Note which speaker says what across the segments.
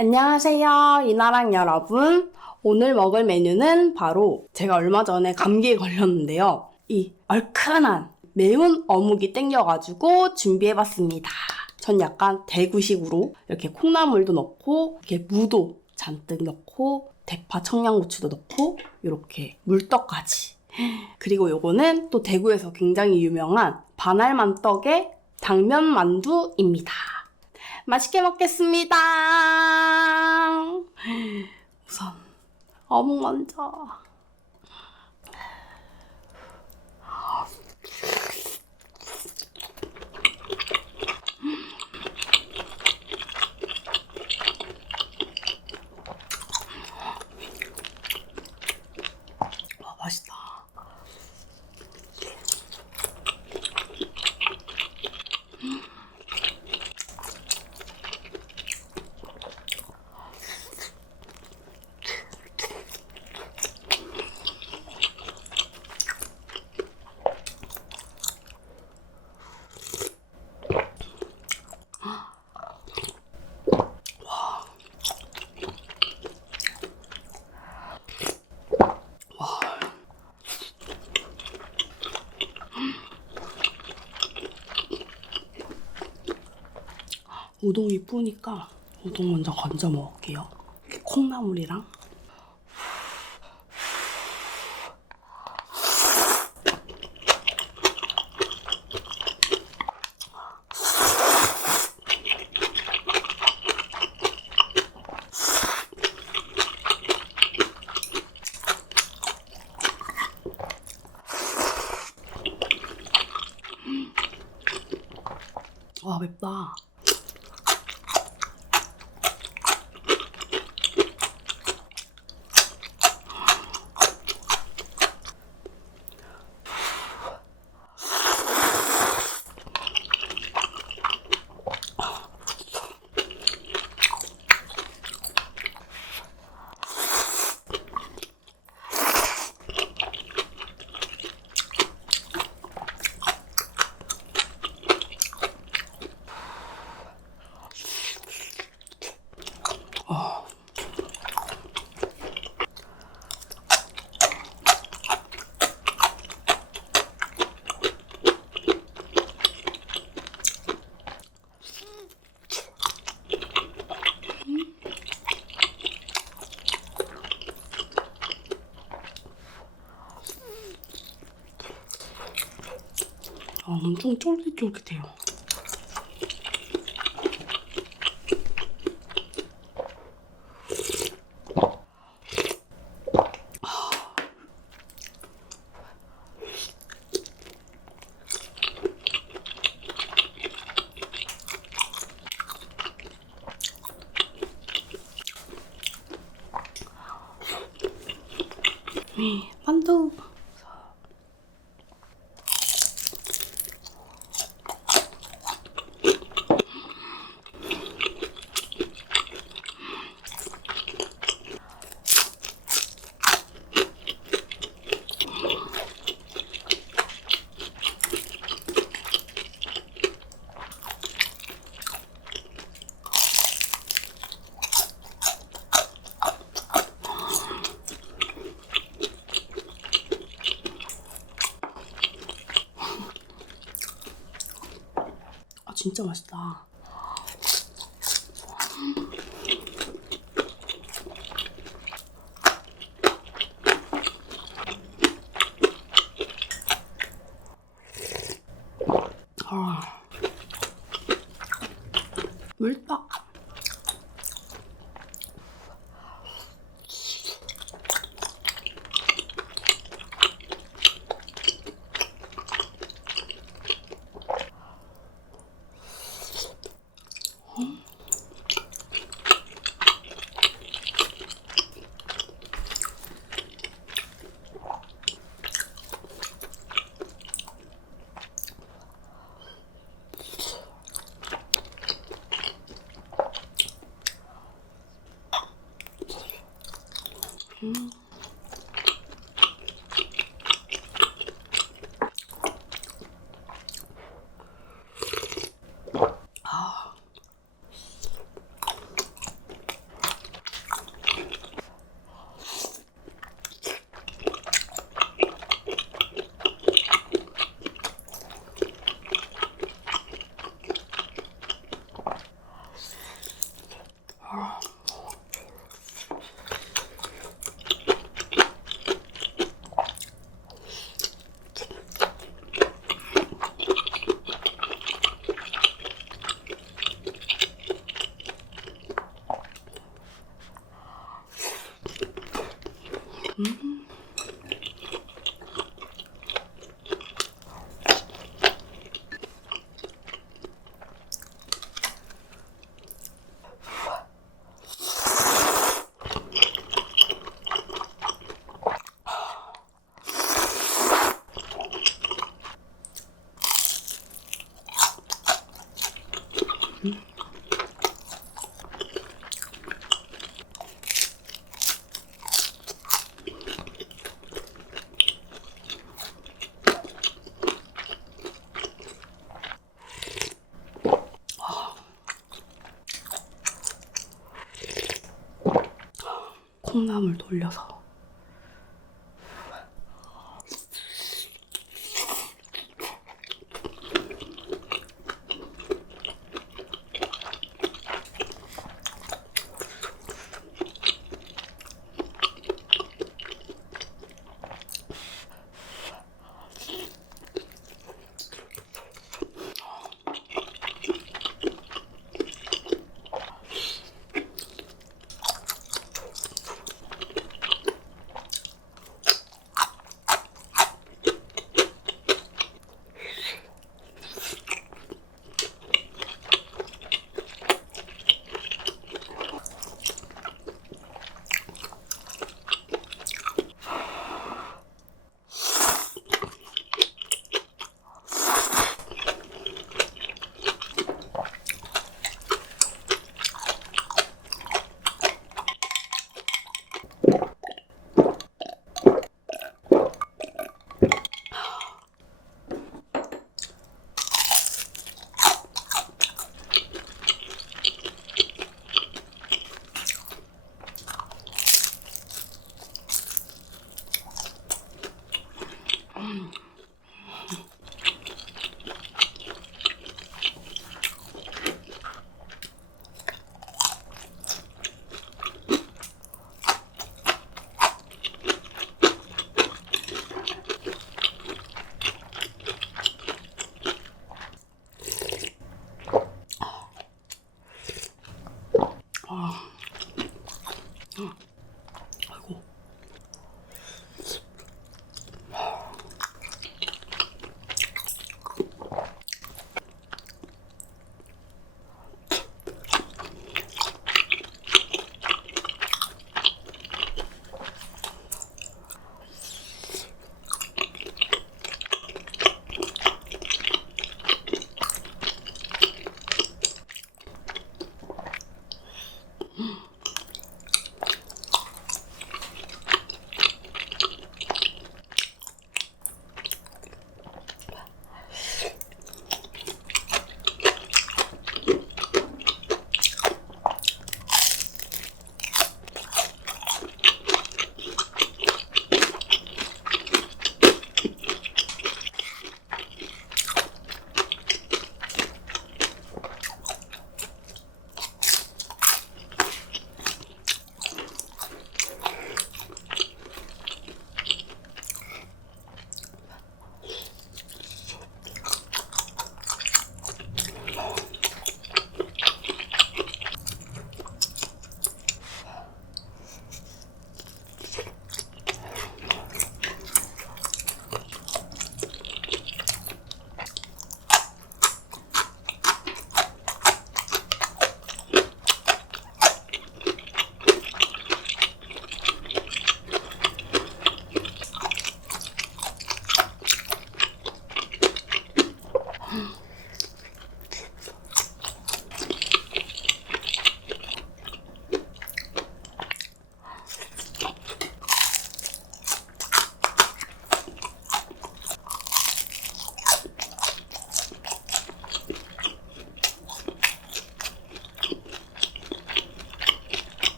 Speaker 1: 안녕하세요, 이나랑 여러분. 오늘 먹을 메뉴는 바로 제가 얼마 전에 감기에 걸렸는데요. 이 얼큰한 매운 어묵이 땡겨가지고 준비해봤습니다. 전 약간 대구식으로 이렇게 콩나물도 넣고, 이렇게 무도 잔뜩 넣고, 대파 청양고추도 넣고, 이렇게 물떡까지. 그리고 요거는 또 대구에서 굉장히 유명한 반알만 떡의 당면 만두입니다. 맛있게 먹겠습니다. 우선 어묵 먼저. 와 맛있다. 우동이 뿌니까 우동 먼저 건져 먹을게요. 콩나물이랑. 와 맵다. 아, 엄청 쫄깃쫄깃해요. 만두. 아 진짜 맛있다. 아. 물떡. Hmm? 콩나물 돌려서.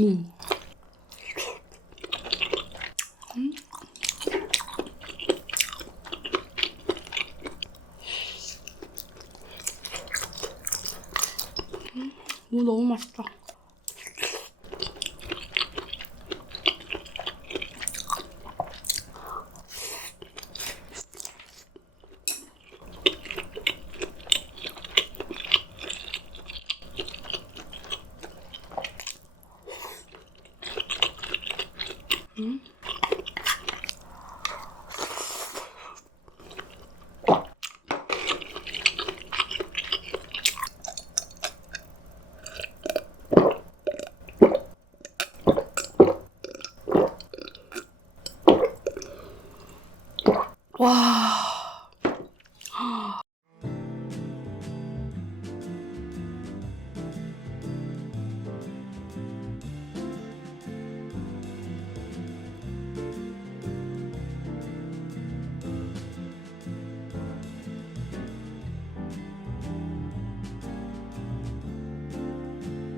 Speaker 1: 음. 음. 오, 너무 맛있다.